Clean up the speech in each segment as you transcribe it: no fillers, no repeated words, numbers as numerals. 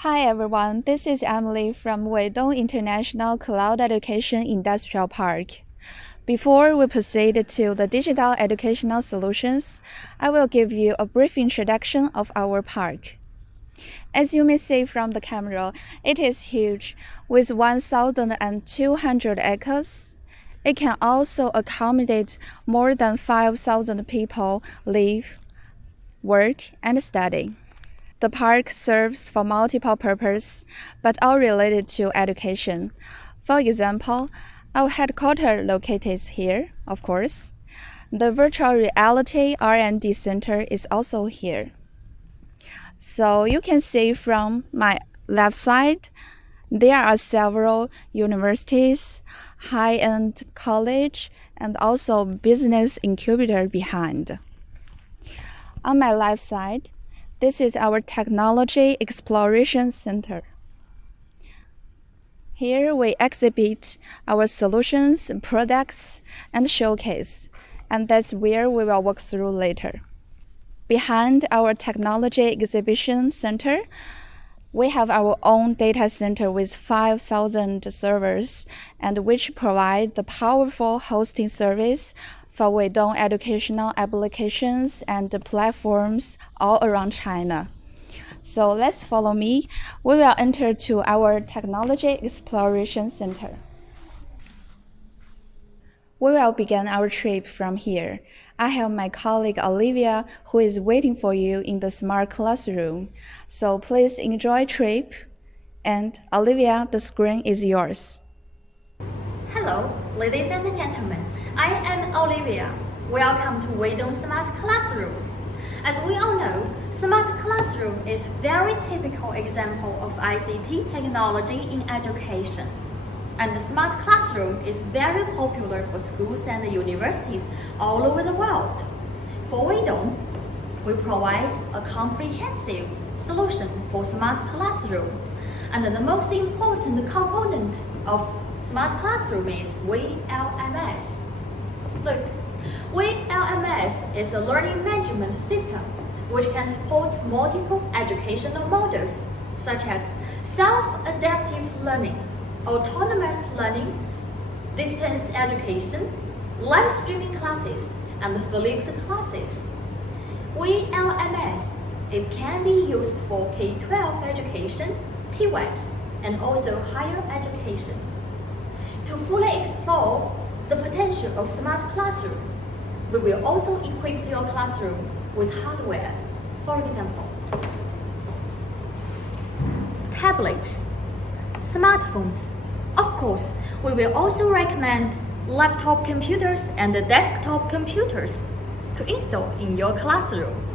Hi everyone, this is Emily from Weidong International Cloud Education Industrial Park. Before we proceed to the digital educational solutions, I will give you a brief introduction of our park. As you may see from the camera, it is huge, with 1,200 acres. It can also accommodate more than 5,000 people live, work, and study. The park serves for multiple purposes, but all related to education. For example, our headquarters located here, of course. The virtual reality R&D center is also here. So you can see from my left side, there are several universities, high-end college, and also business incubator behind. On my left side, this is our Technology Exploration Center. Here we exhibit our solutions, products, and showcase, and that's where we will walk through later. Behind our Technology Exhibition Center, we have our own data center with 5,000 servers, and which provide the powerful hosting service for Weidong educational applications and platforms all around China. So let's follow me. We will enter to our Technology Exploration Center. We will begin our trip from here. I have my colleague Olivia who is waiting for you in the smart classroom. So please enjoy trip. And Olivia, the screen is yours. Hello, ladies and gentlemen. I am Olivia. Welcome to Weidong Smart Classroom. As we all know, Smart Classroom is a very typical example of ICT technology in education. And the Smart Classroom is very popular for schools and universities all over the world. For Weidong, we provide a comprehensive solution for Smart Classroom. And the most important component of Smart Classroom is WLMS. Look, WLMS is a learning management system which can support multiple educational models such as self-adaptive learning, autonomous learning, distance education, live streaming classes, and flipped classes. WLMS, it can be used for K-12 education, TWET, and also higher education. To fully explore the potential of Smart Classroom, we will also equip your classroom with hardware. For example, tablets, smartphones. Of course, we will also recommend laptop computers and desktop computers to install in your classroom.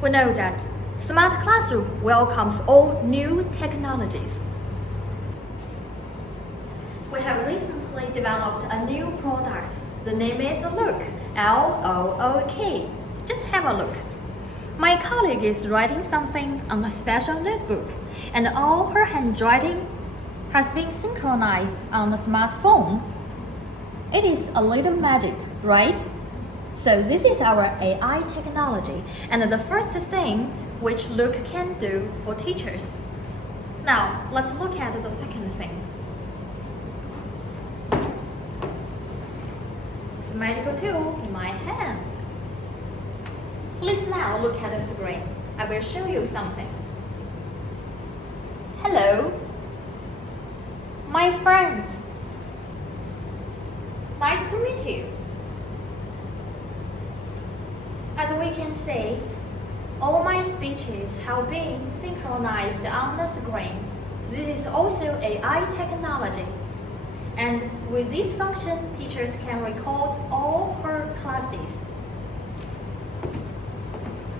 We know that Smart Classroom welcomes all new technologies. We have recently developed a new product. The name is Look, L-O-O-K. Just have a look. My colleague is writing something on a special notebook, and all her handwriting has been synchronized on the smartphone. It is a little magic, right? So this is our AI technology, and the first thing which Look can do for teachers. Now, let's look at the second thing. It's a magical tool in my hand. Please now look at the screen. I will show you something. Hello, my friends. Nice to meet you. As we can see, all my speeches have been synchronized on the screen. This is also AI technology. And with this function, teachers can record all her classes.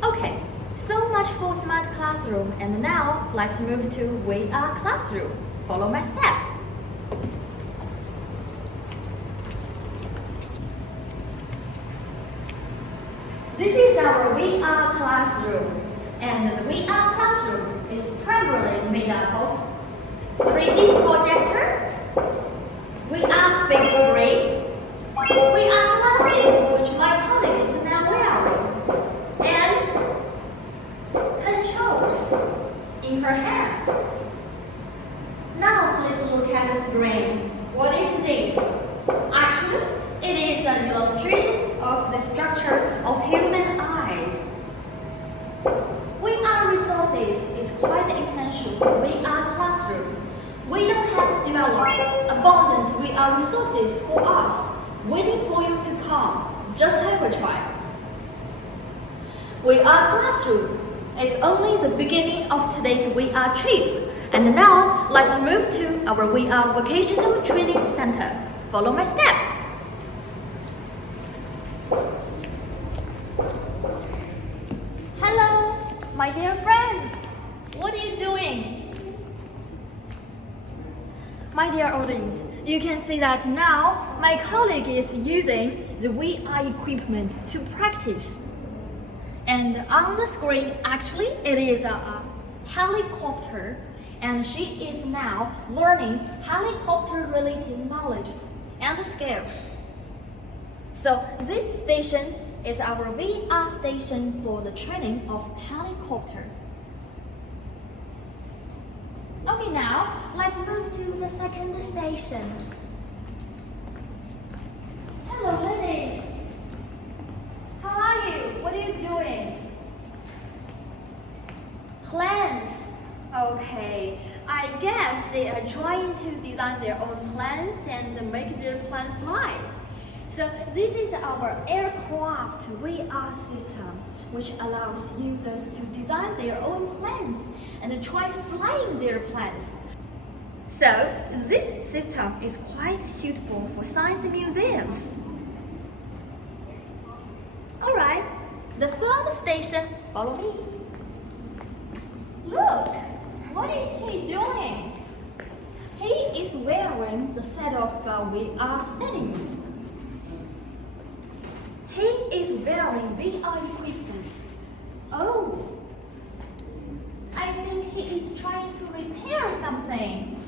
Okay, so much for Smart Classroom, and now let's move to VR Classroom. Follow my steps. This is our VR Classroom, and the VR Classroom is primarily made up of 3D projector, VR big screen, VR glasses which my colleague is now wearing, and controls in her hands. Now please look at the screen. What is this? Actually, it is an illustration of the structure of human eyes. VR resources is quite essential for VR classroom. We don't have developed abundant VR resources for us, waiting for you to come. Just have a try. VR classroom is only the beginning of today's VR trip. And now, let's move to our VR Vocational Training Center. Follow my steps. Hello, my dear friend. What are you doing? My dear audience, you can see that now my colleague is using the VR equipment to practice. And on the screen, actually, it is a helicopter. And she is now learning helicopter-related knowledge and skills. So this station is our VR station for the training of helicopter. Okay, now let's move to the second station. Hello, ladies. How are you? What are you doing? Plans. Okay, I guess they are trying to design their own plans and make their plan fly. So this is our aircraft VR system, which allows users to design their own plans and try flying their plans. So this system is quite suitable for science museums. Alright, the third station, follow me. Look! What is he doing? He is wearing the set of VR settings. He is wearing VR equipment. Oh, I think he is trying to repair something.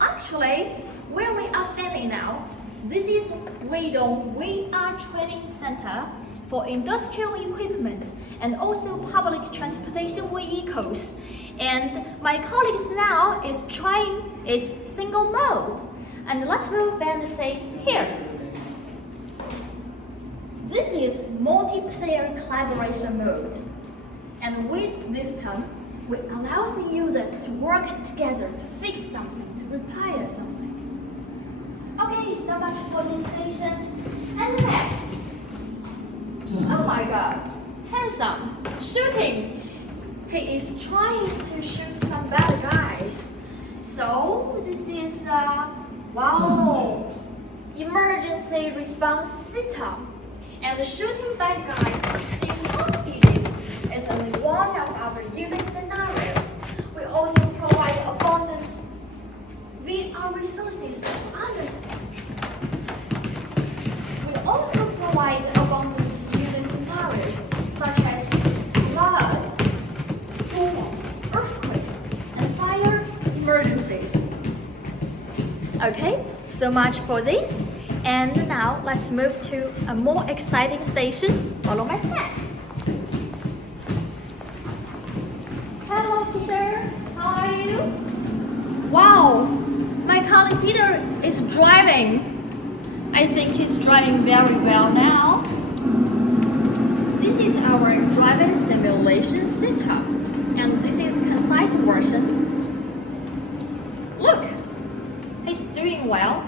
Actually, where we are standing now, this is Weidong VR Training Center for industrial equipment and also public transportation vehicles. And my colleague now is trying its single mode. And let's move and say here. This is multiplayer collaboration mode. And with this term, we allow the users to work together to fix something, to repair something. Okay, so much for this station. And next. Oh my god, handsome, shooting. He is trying to shoot some bad guys. So this is wow, emergency response system. And shooting bad guys or stealing hostages is only one of our using scenarios. We also provide abundant VR resources for others. We also provide abundant using scenarios such as floods, storms, earthquakes, and fire emergencies. Okay, so much for this. And now let's move to a more exciting station. Follow my steps. Hello, Peter. How are you? Wow, my colleague Peter is driving. I think he's driving very well now. This is our driving simulation system, and this is a concise version. Look, he's doing well.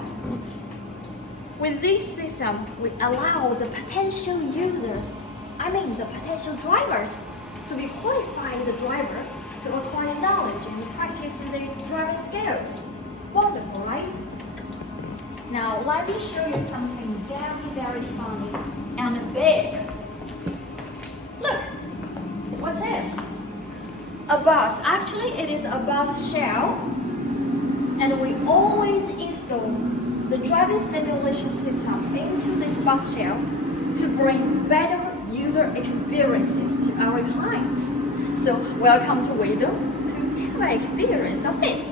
With this system, we allow the potential users, the potential drivers, to be qualified the driver to acquire knowledge and practice their driving skills. Wonderful, right? Now, let me show you something very, very funny and big. Look, what's this? A bus. Actually, it is a bus shell. And we always install the driving simulation system into this bus shell to bring better user experiences to our clients. So, welcome to Weidong to have an experience of it.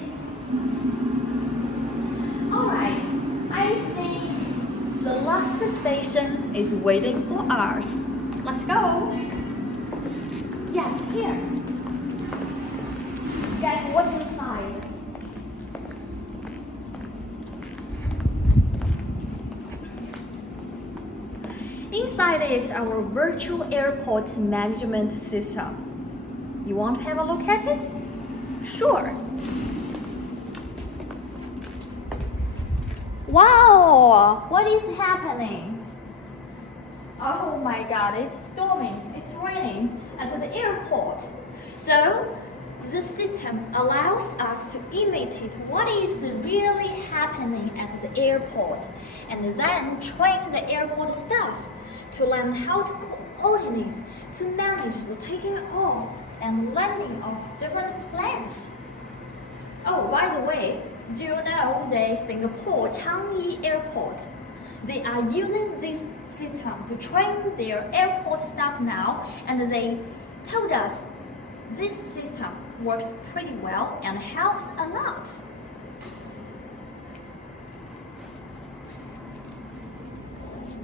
Alright, I think the last station is waiting for us. Let's go. Yes, here. side is our virtual airport management system. You want to have a look at it? Sure. Wow, what is happening? Oh my god, it's storming, it's raining at the airport. So, the system allows us to imitate what is really happening at the airport and then train the airport staff to learn how to coordinate, to manage the taking off and landing of different planes. Oh, by the way, do you know the Singapore Changi Airport? They are using this system to train their airport staff now, and they told us this system works pretty well and helps a lot.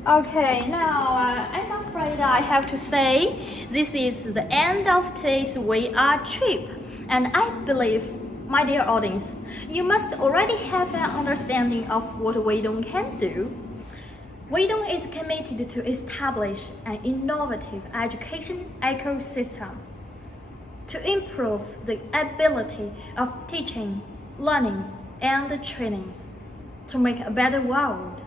Okay, now I'm afraid I have to say this is the end of today's VR trip, and I believe, my dear audience, you must already have an understanding of what Weidong can do. Weidong is committed to establish an innovative education ecosystem to improve the ability of teaching, learning, and training to make a better world.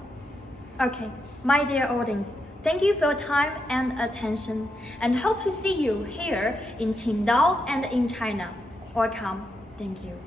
Okay, my dear audience, thank you for your time and attention, and hope to see you here in Qingdao and in China. Welcome. Thank you.